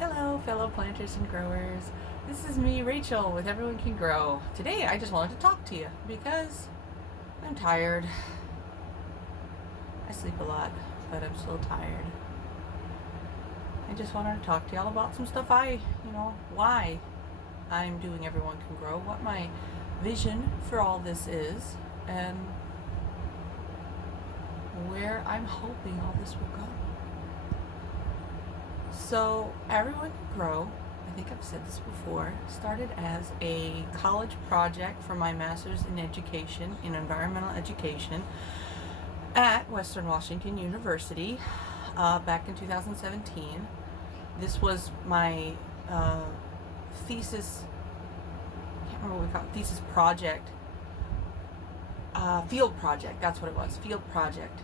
Hello, fellow planters and growers. This is me, Rachel, with Everyone Can Grow. Today I just wanted to talk to you because I'm tired. I sleep a lot, but I'm still tired. I just wanted to talk to y'all about some stuff why I'm doing Everyone Can Grow, what my vision for all this is, and where I'm hoping all this will go. So, Everyone Can Grow, I think I've said this before, started as a college project for my master's in education, in environmental education, at Western Washington University back in 2017. This was my thesis, I can't remember what we call it, thesis project, field project, that's what it was, field project.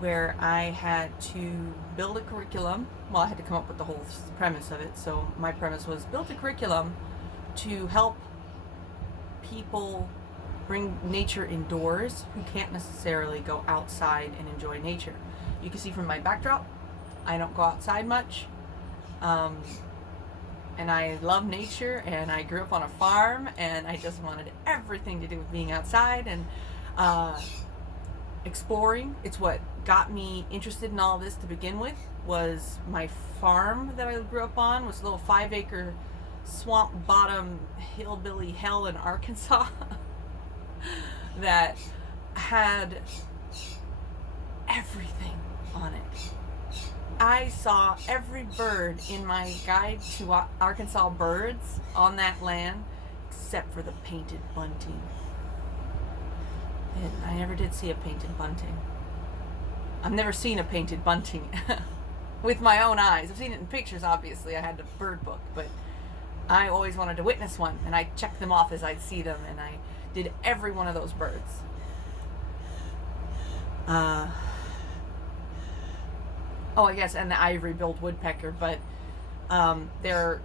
Where I had to build a curriculum. Well, I had to come up with the whole premise of it. So my premise was build a curriculum to help people bring nature indoors who can't necessarily go outside and enjoy nature. You can see from my backdrop, I don't go outside much. And I love nature, and I grew up on a farm, and I just wanted everything to do with being outside and exploring. It's what got me interested in all this to begin with. Was my farm that I grew up on was a little 5-acre swamp bottom hillbilly hell in Arkansas that had everything on it. I saw every bird in my guide to Arkansas birds on that land except for the painted bunting. And I never did see a painted bunting. I've never seen a painted bunting with my own eyes. I've seen it in pictures, obviously. I had the bird book, but I always wanted to witness one, and I checked them off as I'd see them, and I did every one of those birds. I guess, and the Ivory-Billed Woodpecker, but they're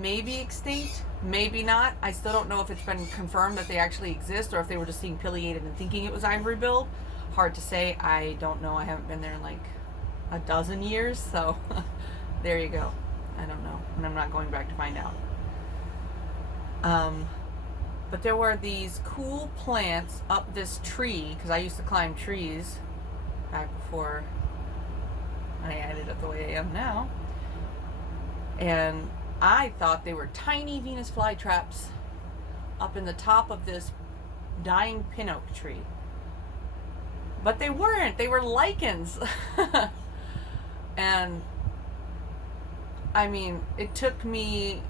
maybe extinct, maybe not. I still don't know if it's been confirmed that they actually exist or if they were just being pileated and thinking it was ivory-billed. Hard to say. I don't know. I haven't been there in like a dozen years, so there you go. I don't know, and I'm not going back to find out. But there were these cool plants up this tree, because I used to climb trees back before I ended up the way I am now. And I thought they were tiny Venus flytraps up in the top of this dying pin oak tree. But they weren't. They were lichens. And I mean, it took me,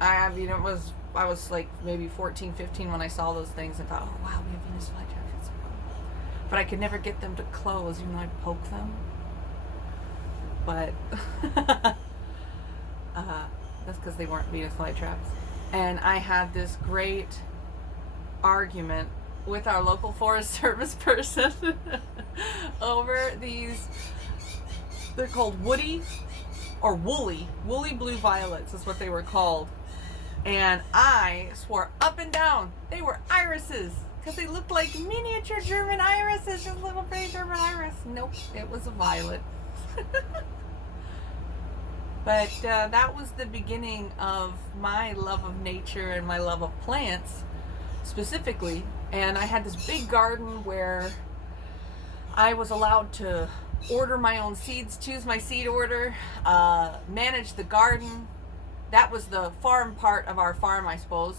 I was like maybe 14, 15 when I saw those things and thought, oh wow, we have Venus flytraps. That's so cool. But I could never get them to close, even though I'd poke them. But that's because they weren't Venus flytraps. And I had this great argument with our local Forest Service person over these, they're called woolly blue violets is what they were called. And I swore up and down they were irises because they looked like miniature German irises, just little pretty German iris. Nope, it was a violet. But that was the beginning of my love of nature and my love of plants specifically. And I had this big garden where I was allowed to order my own seeds, choose my seed order, manage the garden. That was the farm part of our farm, I suppose.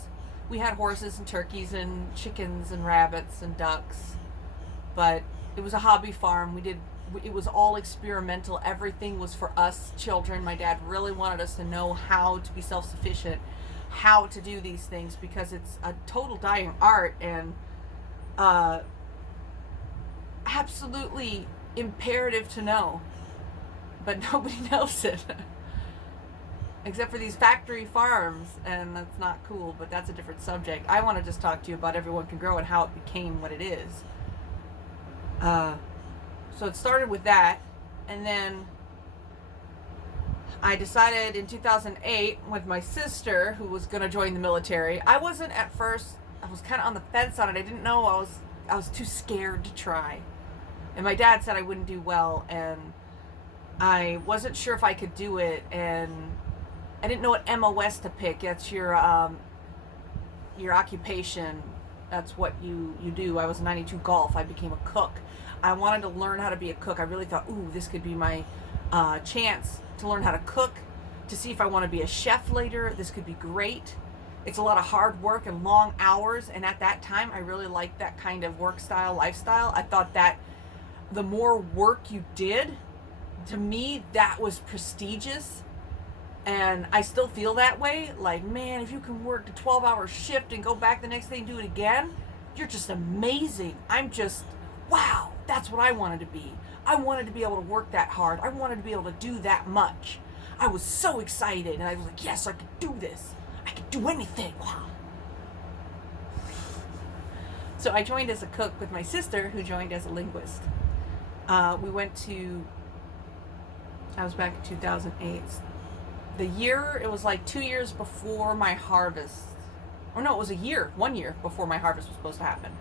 We had horses and turkeys and chickens and rabbits and ducks. But it was a hobby farm. It was all experimental. Everything was for us children. My dad really wanted us to know how to be self-sufficient, how to do these things, because it's a total dying art and absolutely imperative to know. But nobody knows it. Except for these factory farms, and that's not cool, but that's a different subject. I want to just talk to you about Everyone Can Grow and how it became what it is. So it started with that, and then I decided in 2008 with my sister, who was going to join the military. I wasn't at first, I was kind of on the fence on it. I didn't know, I was too scared to try. And my dad said I wouldn't do well, and I wasn't sure if I could do it, and I didn't know what MOS to pick. That's your occupation. That's what you do. I was 92 golf. I became a cook. I wanted to learn how to be a cook. I really thought, ooh, this could be my chance to learn how to cook, to see if I want to be a chef later. This could be great. It's a lot of hard work and long hours, and at that time, I really liked that kind of work style, lifestyle. I thought that the more work you did, to me, that was prestigious. And I still feel that way. Like, man, if you can work a 12-hour shift and go back the next day and do it again, you're just amazing. I'm just, wow, that's what I wanted to be. I wanted to be able to work that hard. I wanted to be able to do that much. I was so excited, and I was like, yes, I could do this. I could do anything. Wow. So I joined as a cook with my sister, who joined as a linguist. We went to, I was back in 2008. The year, it was like 2 years before my harvest. Or no, it was 1 year before my harvest was supposed to happen.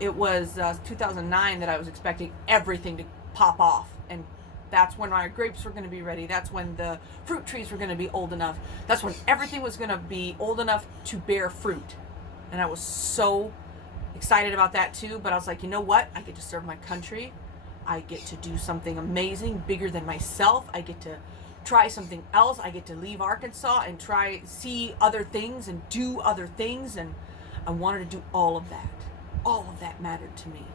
It was 2009 that I was expecting everything to pop off. And that's when my grapes were going to be ready. That's when the fruit trees were going to be old enough. That's when everything was going to be old enough to bear fruit. And I was so excited about that too. But I was like, you know what? I get to serve my country. I get to do something amazing, bigger than myself. I get to try something else. I get to leave Arkansas and see other things and do other things. And I wanted to do all of that. All of that mattered to me.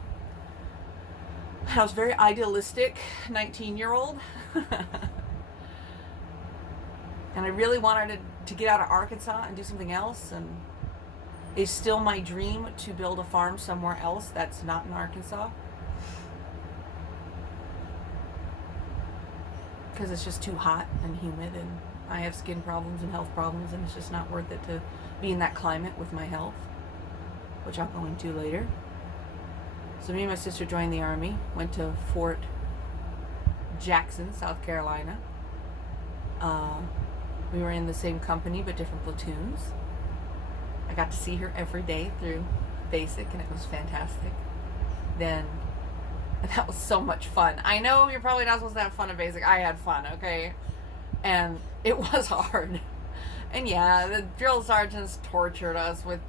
I was very idealistic 19-year-old. And I really wanted to get out of Arkansas and do something else. And it's still my dream to build a farm somewhere else that's not in Arkansas. Because it's just too hot and humid, and I have skin problems and health problems, and it's just not worth it to be in that climate with my health, which I'll go into later. So me and my sister joined the Army, went to Fort Jackson, South Carolina. We were in the same company but different platoons. I got to see her every day through basic, and it was fantastic. Then that was so much fun. I know you're probably not supposed to have fun in basic. I had fun, okay? And it was hard. And yeah, the drill sergeants tortured us with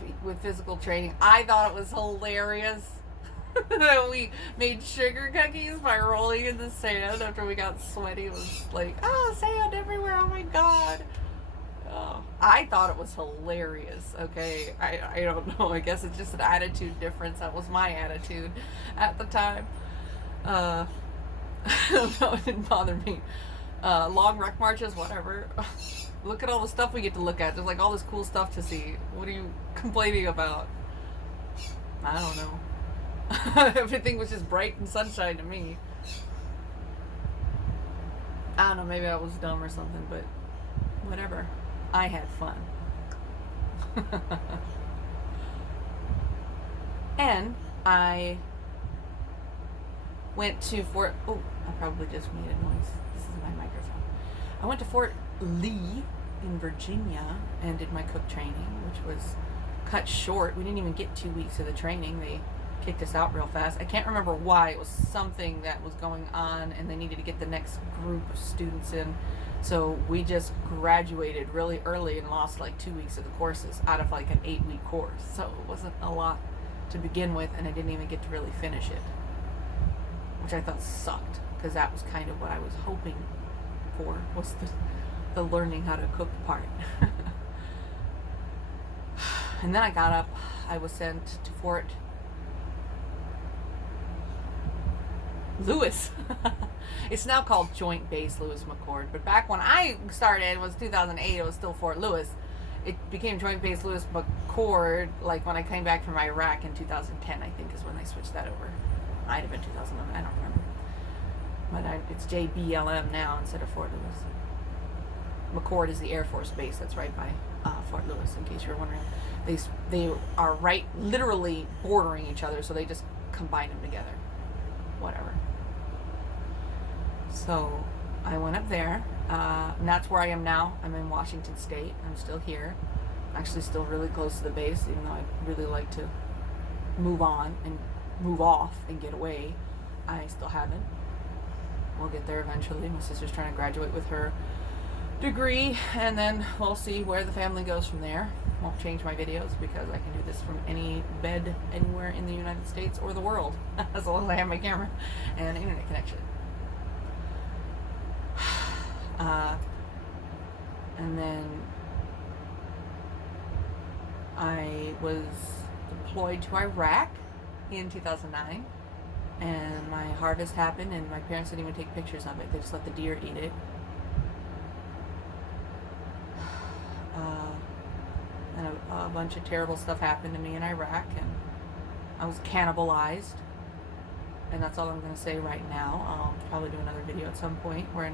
physical training. I thought it was hilarious that we made sugar cookies by rolling in the sand after we got sweaty. It was like, oh, sand everywhere. Oh my God. Oh, I thought it was hilarious. Okay. I don't know. I guess it's just an attitude difference. That was my attitude at the time. No, it didn't bother me. Long rec marches, whatever. Look at all the stuff we get to look at. There's like all this cool stuff to see. What are you complaining about? I don't know. Everything was just bright and sunshine to me. I don't know, maybe I was dumb or something, but whatever. I had fun. And I went to Fort, oh, I probably just made a noise. This is my microphone. I went to Fort Lee in Virginia and did my cook training, which was cut short. We didn't even get 2 weeks of the training. They kicked us out real fast. I can't remember why. It was something that was going on, and they needed to get the next group of students in. So we just graduated really early and lost like 2 weeks of the courses out of like an 8-week course. So it wasn't a lot to begin with, and I didn't even get to really finish it, which I thought sucked, because that was kind of what I was hoping for, was the learning how to cook part. And then I got up. I was sent to Fort Lewis. It's now called Joint Base Lewis McChord, but back when I started, it was 2008, it was still Fort Lewis. It became Joint Base Lewis McChord like when I came back from Iraq in 2010, I think, is when they switched that over. Might have been 2011, I don't remember. But it's JBLM now instead of Fort Lewis. McChord is the Air Force base that's right by Fort Lewis, in case you're wondering. They are right, literally bordering each other, so they just combine them together. Whatever. So I went up there, and that's where I am now. I'm in Washington State. I'm still here. I'm actually still really close to the base, even though I'd really like to move on and move off and get away. I still haven't. we'll get there eventually. My sister's trying to graduate with her degree, and then we'll see where the family goes from there. Won't change my videos because I can do this from any bed anywhere in the United States or the world as long as I have my camera and internet connection. And then I was deployed to Iraq in 2009, and my harvest happened, and my parents didn't even take pictures of it. They just let the deer eat it. And a bunch of terrible stuff happened to me in Iraq, and I was cannibalized. And that's all I'm going to say right now. I'll probably do another video at some point where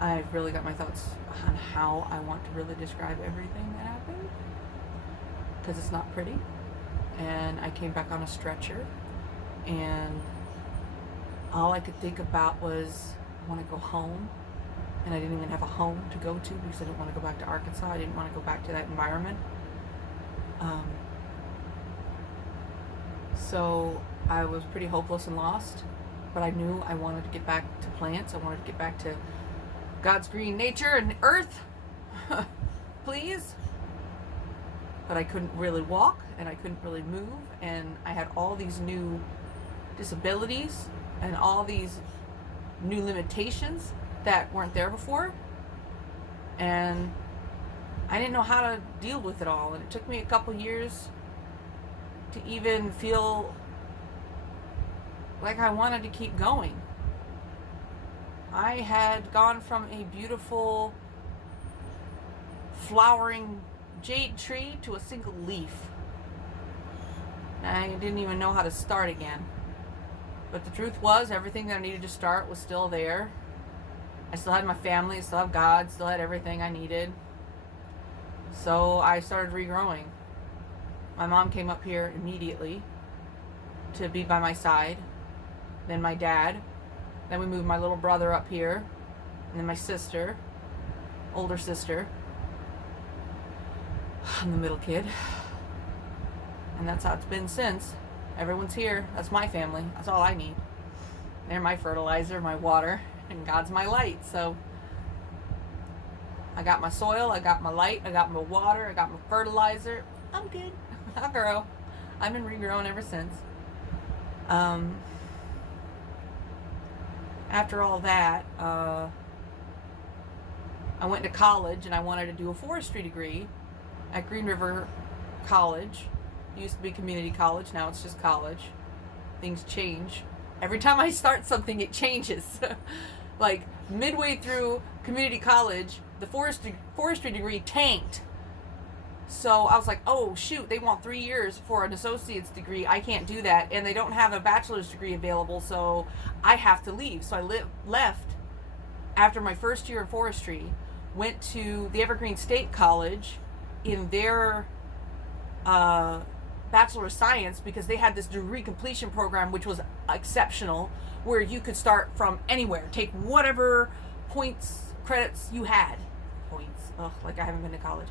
I've really got my thoughts on how I want to really describe everything that happened, because it's not pretty. And I came back on a stretcher, and all I could think about was, I want to go home. And I didn't even have a home to go to because I didn't want to go back to Arkansas. I didn't want to go back to that environment. So I was pretty hopeless and lost, but I knew I wanted to get back to plants. I wanted to get back to God's green nature and earth, please. But I couldn't really walk, and I couldn't really move, and I had all these new disabilities and all these new limitations that weren't there before, and I didn't know how to deal with it all, and it took me a couple years to even feel like I wanted to keep going. I had gone from a beautiful flowering jade tree to a single leaf. I didn't even know how to start again. But the truth was, everything that I needed to start was still there. I still had my family, I still had God, still had everything I needed. So I started regrowing. My mom came up here immediately to be by my side. Then my dad. Then we moved my little brother up here. And then my sister, older sister. I'm the middle kid. And that's how it's been since. Everyone's here. That's my family. That's all I need. They're my fertilizer, my water, and God's my light. So I got my soil, I got my light, I got my water, I got my fertilizer. I'm good. I'll grow. I've been regrowing ever since. After all that, I went to college, and I wanted to do a forestry degree at Green River College. It used to be community college, now it's just college. Things change. Every time I start something, it changes. Like midway through community college, the forestry degree tanked. So I was like, oh shoot, they want 3 years for an associate's degree. I can't do that. And they don't have a bachelor's degree available, so I have to leave. So I left after my first year in forestry, went to the Evergreen State College in their Bachelor of Science, because they had this degree completion program which was exceptional, where you could start from anywhere, take whatever points, credits you had. Points, like I haven't been to college.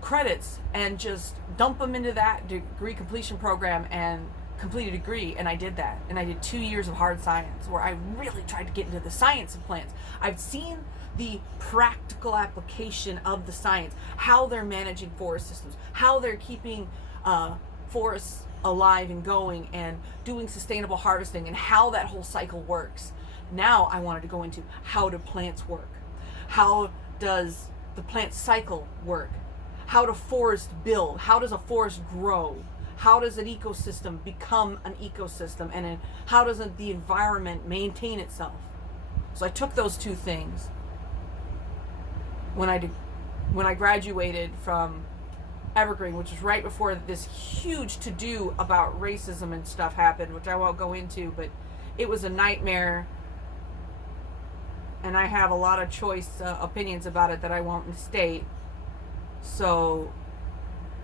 Credits, and just dump them into that degree completion program and complete a degree. And I did that, and I did 2 years of hard science where I really tried to get into the science of plants. I've seen the practical application of the science, how they're managing forest systems, how they're keeping forests alive and going, and doing sustainable harvesting, and how that whole cycle works. Now I wanted to go into, how do plants work? How does the plant cycle work? How do forests build? How does a forest grow? How does an ecosystem become an ecosystem? And how does the environment maintain itself? So I took those two things when I graduated from Evergreen, which was right before this huge to-do about racism and stuff happened, which I won't go into, but it was a nightmare, and I have a lot of choice opinions about it that I won't state. So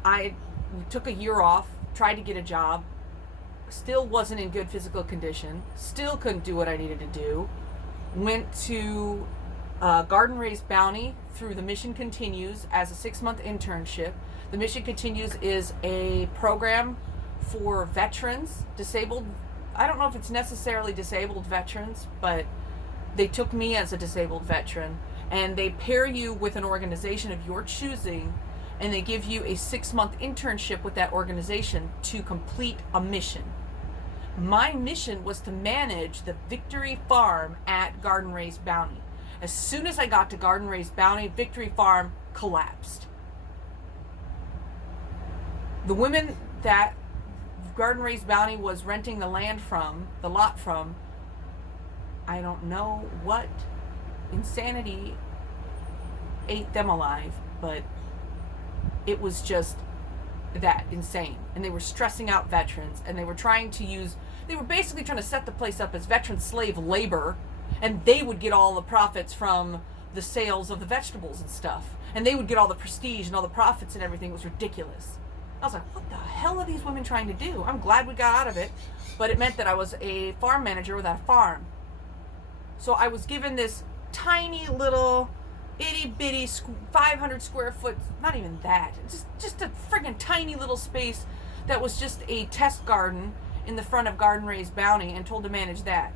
I took a year off, tried to get a job, still wasn't in good physical condition, still couldn't do what I needed to do, went to Garden Raised Bounty through the Mission Continues as a 6-month internship. The Mission Continues is a program for veterans, disabled I don't know if it's necessarily disabled veterans, but they took me as a disabled veteran, and they pair you with an organization of your choosing, and they give you a 6-month internship with that organization to complete a mission. My mission was to manage the Victory Farm at Garden Raised Bounty. As soon as I got to Garden Raised Bounty, Victory Farm collapsed. The women that Garden Raised Bounty was renting the land from, the lot from, I don't know what insanity ate them alive, but it was just that insane. And they were stressing out veterans, and they were basically trying to set the place up as veteran slave labor, and they would get all the profits from the sales of the vegetables and stuff, and they would get all the prestige and all the profits and everything. It was ridiculous. I was like, what the hell are these women trying to do? I'm glad we got out of it, but it meant that I was a farm manager without a farm. So I was given this tiny little itty bitty 500 square foot, not even that, just a friggin' tiny little space that was just a test garden in the front of Garden Raised Bounty, and told to manage that.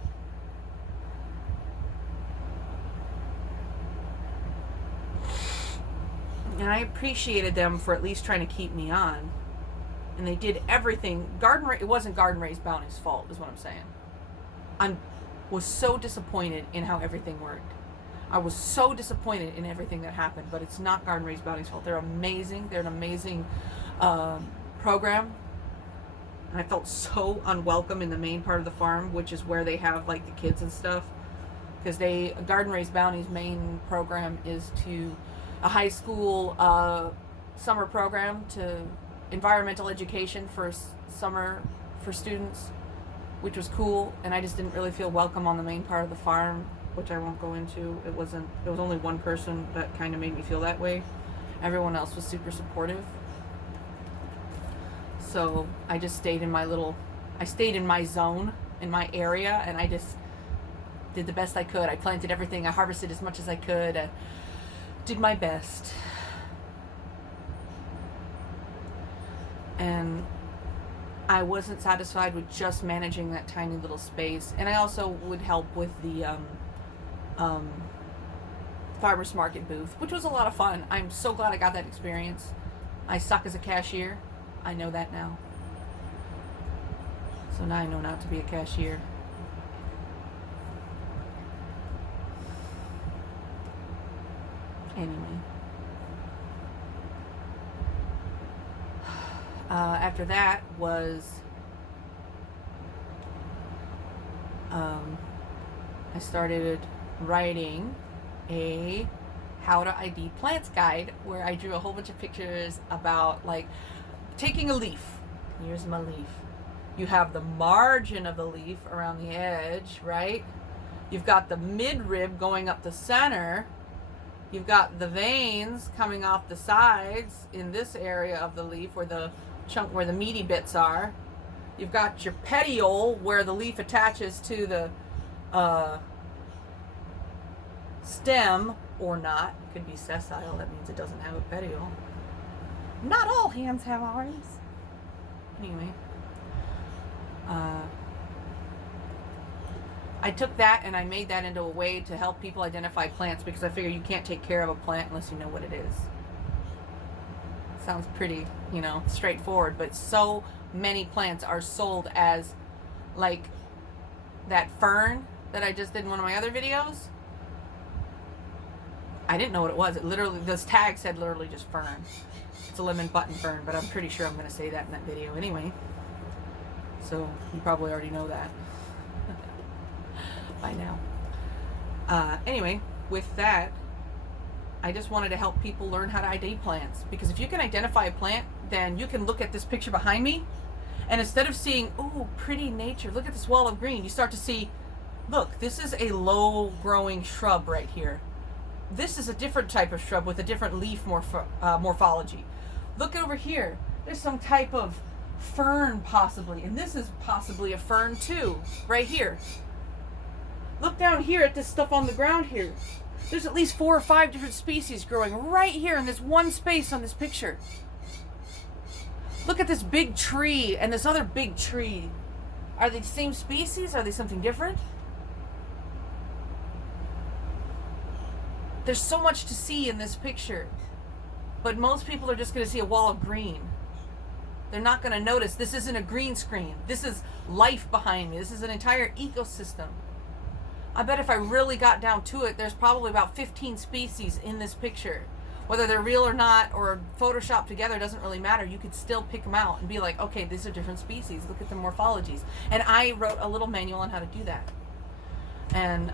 And I appreciated them for at least trying to keep me on. And they did everything. It wasn't Garden Raised Bounty's fault, is what I'm saying. I was so disappointed in how everything worked. I was so disappointed in everything that happened, but it's not Garden Raised Bounty's fault. They're amazing. They're an amazing program. And I felt so unwelcome in the main part of the farm, which is where they have like the kids and stuff. Because Garden Raised Bounty's main program is a high school summer program to environmental education for summer for students, which was cool. And I just didn't really feel welcome on the main part of the farm, which I won't go into. It was only one person that kind of made me feel that way. Everyone else was super supportive. So I just stayed in my zone, in my area, and I just did the best I could. I planted everything. I harvested as much as I could. I did my best. And I wasn't satisfied with just managing that tiny little space. And I also would help with the farmers market booth, which was a lot of fun. I'm so glad I got that experience. I suck as a cashier. I know that now. So now I know not to be a cashier. Anyway. After that was I started writing a how to ID plants guide, where I drew a whole bunch of pictures about like taking a leaf. Here's my leaf. You have the margin of the leaf around the edge, right? You've got the midrib going up the center. You've got the veins coming off the sides in this area of the leaf where the where the meaty bits are. You've got your petiole where the leaf attaches to the stem or not. It could be sessile. That means it doesn't have a petiole. Not all hands have arms. Anyway. I took that and I made that into a way to help people identify plants, because I figure you can't take care of a plant unless you know what it is. Sounds pretty, straightforward, but so many plants are sold as like that fern that I just did in one of my other videos. I didn't know what it was. It literally, this tag said literally just fern. It's a lemon button fern, but I'm pretty sure I'm going to say that in that video anyway. So you probably already know that by now. Anyway, with that, I just wanted to help people learn how to ID plants, because if you can identify a plant, then you can look at this picture behind me, and instead of seeing, oh, pretty nature, look at this wall of green, you start to see, look, this is a low growing shrub right here. This is a different type of shrub with a different leaf morphology. Look over here. There's some type of fern possibly, and this is possibly a fern too, right here. Look down here at this stuff on the ground here. There's at least 4 or 5 different species growing right here in this one space on this picture. Look at this big tree and this other big tree. Are they the same species? Are they something different? There's so much to see in this picture, but most people are just going to see a wall of green. They're not going to notice this isn't a green screen. This is life behind me. This is an entire ecosystem. I bet if I really got down to it, there's probably about 15 species in this picture. Whether they're real or not, or photoshopped together, doesn't really matter. You could still pick them out and be like, okay, these are different species. Look at the morphologies. And I wrote a little manual on how to do that. And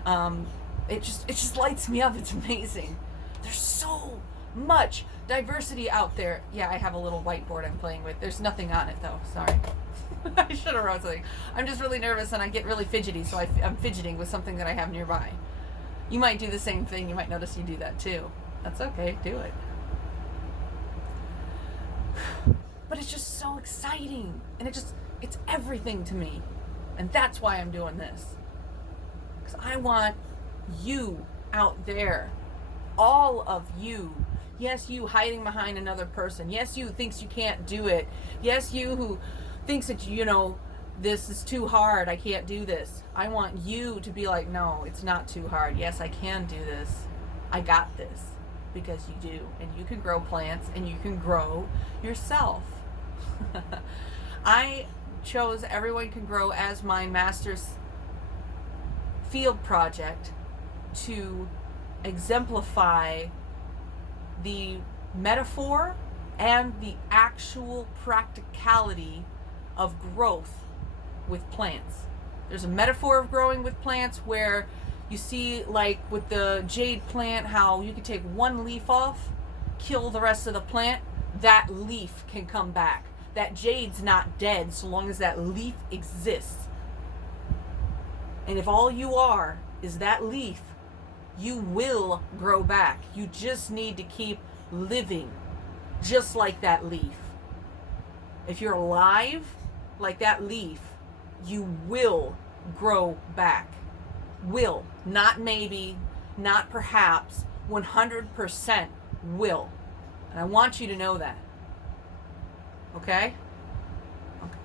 it just lights me up. It's amazing. There's so much diversity out there. Yeah, I have a little whiteboard I'm playing with. There's nothing on it though. Sorry. I should have wrote something. I'm just really nervous and I get really fidgety, so I'm fidgeting with something that I have nearby. You might do the same thing. You might notice you do that too. That's okay. Do it. But it's just so exciting. And it's everything to me. And that's why I'm doing this. Because I want you out there. All of you. Yes, you hiding behind another person. Yes, you thinks you can't do it. Yes, you who thinks that, this is too hard. I can't do this. I want you to be like, no, it's not too hard. Yes, I can do this. I got this. Because you do. And you can grow plants and you can grow yourself. I chose Everyone Can Grow as my master's field project to exemplify the metaphor and the actual practicality of growth with plants. There's a metaphor of growing with plants where you see, like with the jade plant, how you can take one leaf off, kill the rest of the plant, that leaf can come back. That jade's not dead so long as that leaf exists. And if all you are is that leaf, you will grow back. You just need to keep living just like that leaf. If you're alive like that leaf, you will grow back. Will. Not maybe, not perhaps, 100% will. And I want you to know that. Okay? Okay.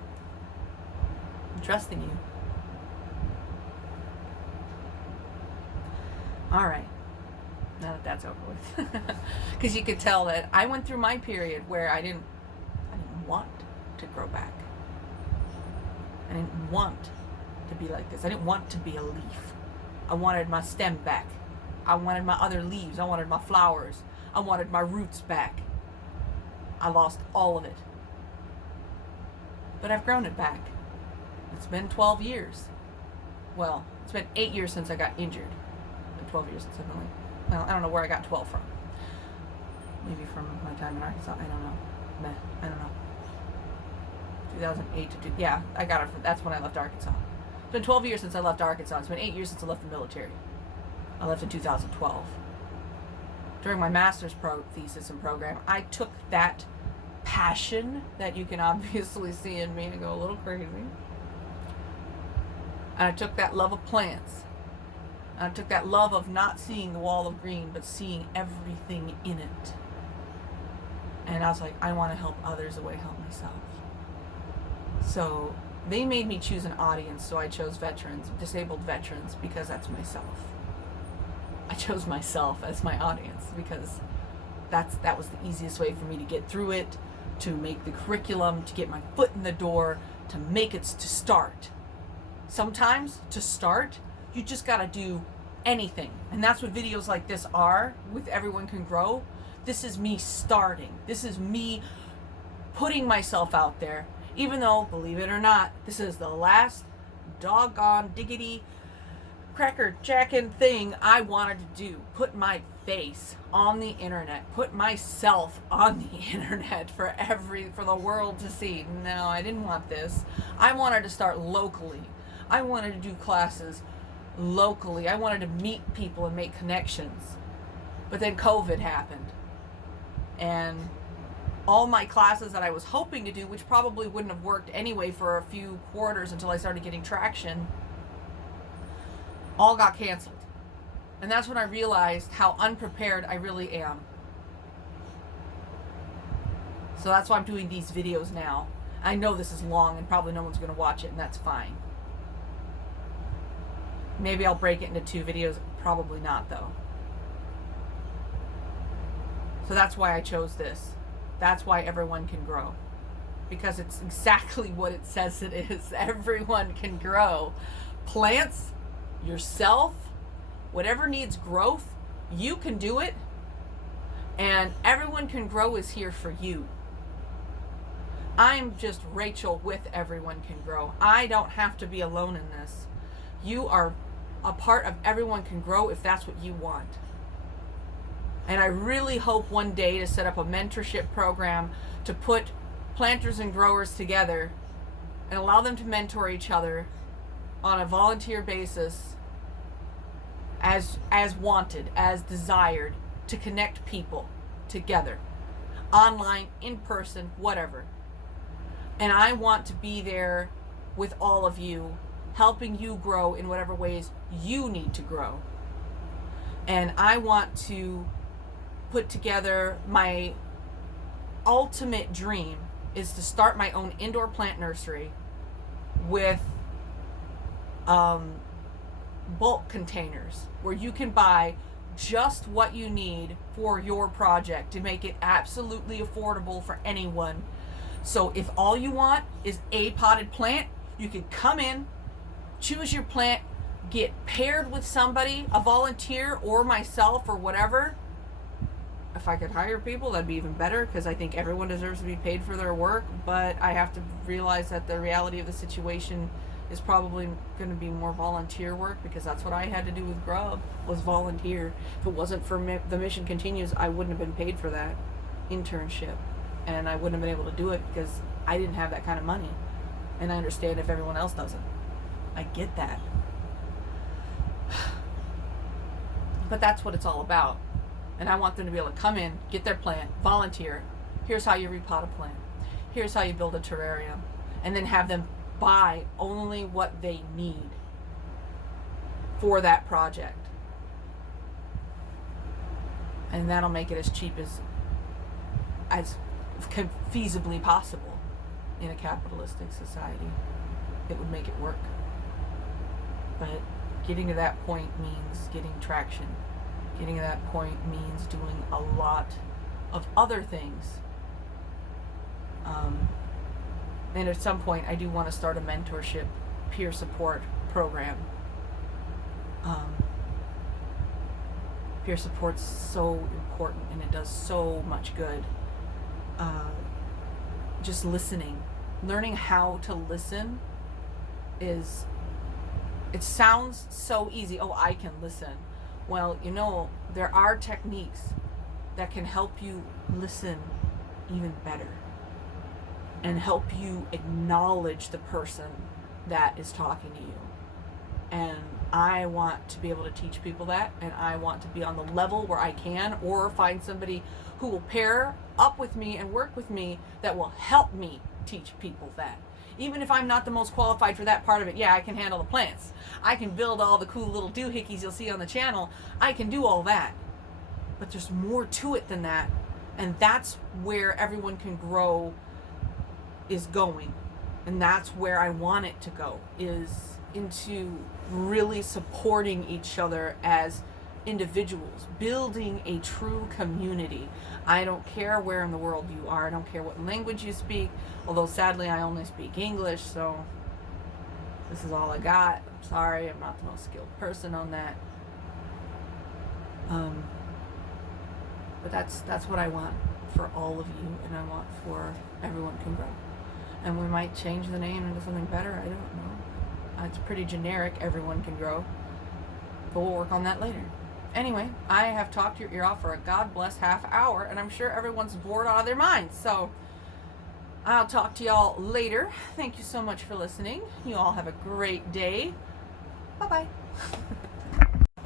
I'm trusting you. All right. Now that that's over with. Because you could tell that I went through my period where I didn't want to grow back. I didn't want to be like this. I didn't want to be a leaf. I wanted my stem back. I wanted my other leaves. I wanted my flowers. I wanted my roots back. I lost all of it. But I've grown it back. It's been 12 years. Well, it's been 8 years since I got injured. 12 years since I've been well, I don't know where I got 12 from. Maybe from my time in Arkansas. I don't know. I don't know. 2008 to yeah, I got it from, that's when I left Arkansas. It's been 12 years since I left Arkansas. It's been 8 years since I left the military. I left in 2012. During my master's thesis and program, I took that passion that you can obviously see in me and go a little crazy. And I took that love of plants. And I took that love of not seeing the wall of green, but seeing everything in it. And I was like, I want to help others the way I help myself. So they made me choose an audience, so I chose veterans, disabled veterans, because that's myself. I chose myself as my audience because that was the easiest way for me to get through it, to make the curriculum, to get my foot in the door, to make it to start. Sometimes to start, you just gotta do anything. And that's what videos like this are with Everyone Can Grow. This is me starting. This is me putting myself out there. Even though, believe it or not, this is the last doggone diggity cracker jacking thing I wanted to do. Put my face on the internet. Put myself on the internet for the world to see. No, I didn't want this. I wanted to start locally. I wanted to do classes locally. I wanted to meet people and make connections. But then COVID happened. And all my classes that I was hoping to do, which probably wouldn't have worked anyway for a few quarters until I started getting traction, all got canceled. And that's when I realized how unprepared I really am. So that's why I'm doing these videos now. I know this is long and probably no one's going to watch it, and that's fine. Maybe I'll break it into 2 videos. Probably not, though. So that's why I chose this. That's why everyone can grow. Because it's exactly what it says it is. Everyone can grow. Plants, yourself, whatever needs growth, you can do it. And everyone can grow is here for you. I'm just Rachel with Everyone Can Grow. I don't have to be alone in this. You are a part of Everyone Can Grow if that's what you want. And I really hope one day to set up a mentorship program to put planters and growers together and allow them to mentor each other on a volunteer basis as wanted, as desired, to connect people together, online, in person, whatever. And I want to be there with all of you, helping you grow in whatever ways you need to grow. And I want to put together, my ultimate dream is to start my own indoor plant nursery with bulk containers where you can buy just what you need for your project to make it absolutely affordable for anyone. So if all you want is a potted plant, you can come in, choose your plant, get paired with somebody, a volunteer or myself or whatever. If I could hire people, that'd be even better, because I think everyone deserves to be paid for their work, but I have to realize that the reality of the situation is probably going to be more volunteer work, because that's what I had to do with Grub, was volunteer. If it wasn't for the Mission Continues, I wouldn't have been paid for that internship, and I wouldn't have been able to do it because I didn't have that kind of money. And I understand if everyone else doesn't. I get that. But that's what it's all about. And I want them to be able to come in, get their plant, volunteer. Here's how you repot a plant. Here's how you build a terrarium. And then have them buy only what they need for that project. And that'll make it as cheap as feasibly possible in a capitalistic society. It would make it work. But getting to that point means getting traction. Getting to that point means doing a lot of other things. And at some point, I do want to start a mentorship, peer support program. Peer support's so important, and it does so much good. Just listening. Learning how to listen it sounds so easy. Oh, I can listen. Well, there are techniques that can help you listen even better and help you acknowledge the person that is talking to you. And I want to be able to teach people that, and I want to be on the level where I can, or find somebody who will pair up with me and work with me that will help me teach people that. Even if I'm not the most qualified for that part of it, yeah, I can handle the plants. I can build all the cool little doohickeys you'll see on the channel. I can do all that. But there's more to it than that. And that's where Everyone Can Grow is going. And that's where I want it to go, is into really supporting each other as individuals, building a true community. I don't care where in the world you are. I don't care what language you speak, although sadly I only speak English, so this is all I got. I'm sorry, I'm not the most skilled person on that. But that's what I want for all of you, and I want for Everyone Can Grow. And we might change the name into something better, I don't know. It's pretty generic, Everyone Can Grow, but we'll work on that later. Anyway, I have talked your ear off for a God bless half hour, and I'm sure everyone's bored out of their minds. So I'll talk to y'all later. Thank you so much for listening. You all have a great day. Bye-bye.